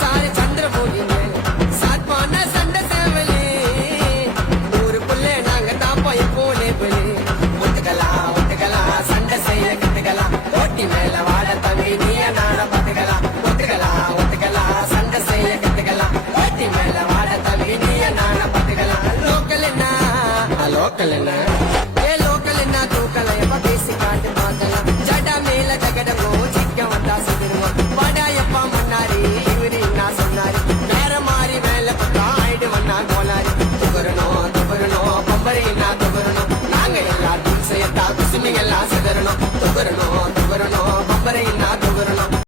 sorry சந்திரபோகி சாத்மான சண்டை சேவலே ஊருக்குள்ளே நாங்க தாப்போம் எப்போனே பெரு ஒத்துக்கலாம் சண்டை செய்ய கத்துக்கலாம் போட்டி மேல வாட தம்பி நீய நான பாத்துக்கலாம் ஒத்துக்கலாம் சண்டை செய்ய கத்துக்கலாம் போட்டி மேல வாட தம்பி நீய நான பாத்துக்கலாம் லோக்கல் என்ன லோக்கல் என்ன தூக்கல எப்ப பேசி காட்டு பார்க்கலாம் ஜடா மேல ஜகடமோ சிக்க வந்தா சுதிருவோம் படாயப்பா மன்னாரி இவரு என்ன சொன்னாரு வேற மாறி மேல பக்கா ஆயிடு வண்ணா கோலாரி துகரணும் பம்பரி என்ன துகரணும் நாங்க எல்லாம் தூள் செய்யத்தா குசுமிங்க எல்லாம் சிதறணும் துகரணும்